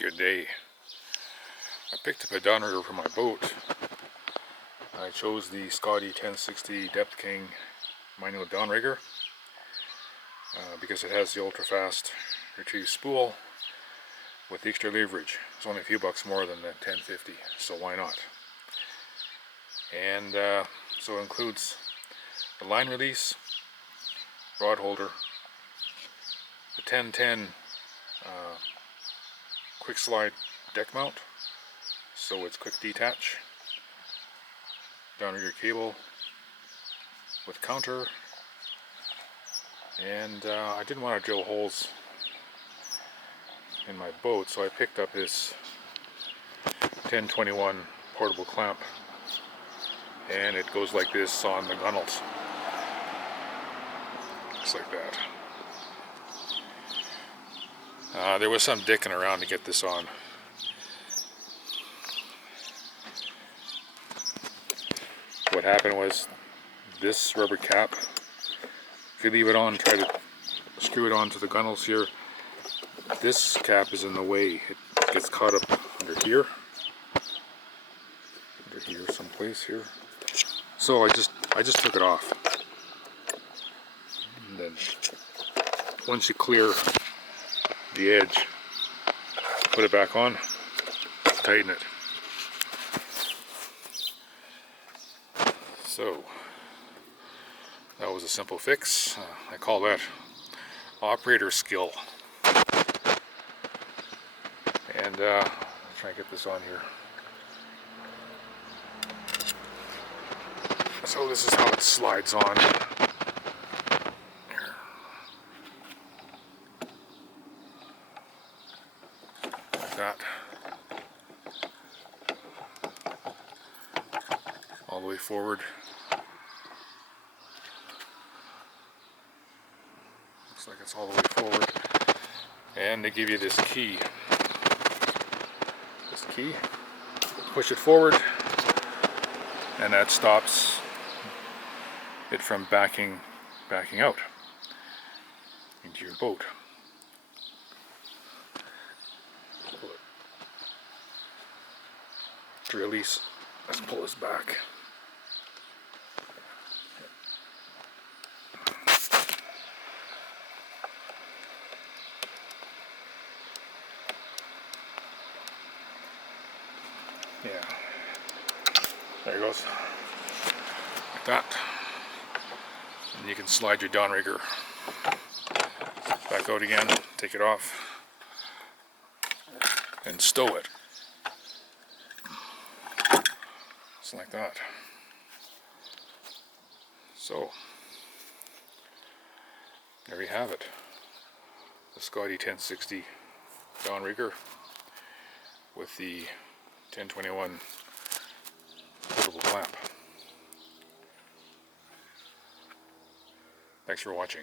Good day. I picked up a downrigger for my boat. I chose the Scotty 1060 Depth King manual downrigger because it has the ultra fast retrieve spool with the extra leverage. It's only a few bucks more than the 1050, so why not? And so it includes the line release, rod holder, the 1010 quick slide deck mount, so it's quick detach, downrigger cable with counter, and I didn't want to drill holes in my boat, so I picked up this 1021 portable clamp, and it goes like this on the gunnels, just like that. There was some dicking around to get this on. What happened was this rubber cap, if you leave it on, try to screw it onto the gunnels here, this cap is in the way. It gets caught up under here someplace here. So I just took it off. And then once you clear the edge, put it back on, tighten it. So that was a simple fix. I call that operator skill. And I'll try and get this on here. So this is how it slides on. Like that. All the way forward. Looks like it's all the way forward. And they give you this key. This key. Push it forward, and that stops it from backing out into your boat. To release, let's pull this back. Yeah, there it goes, like that. And you can slide your downrigger back out again, take it off, and stow it. Just like that. So, there you have it. The Scotty 1060 downrigger with the 1021 portable clamp. Thanks for watching.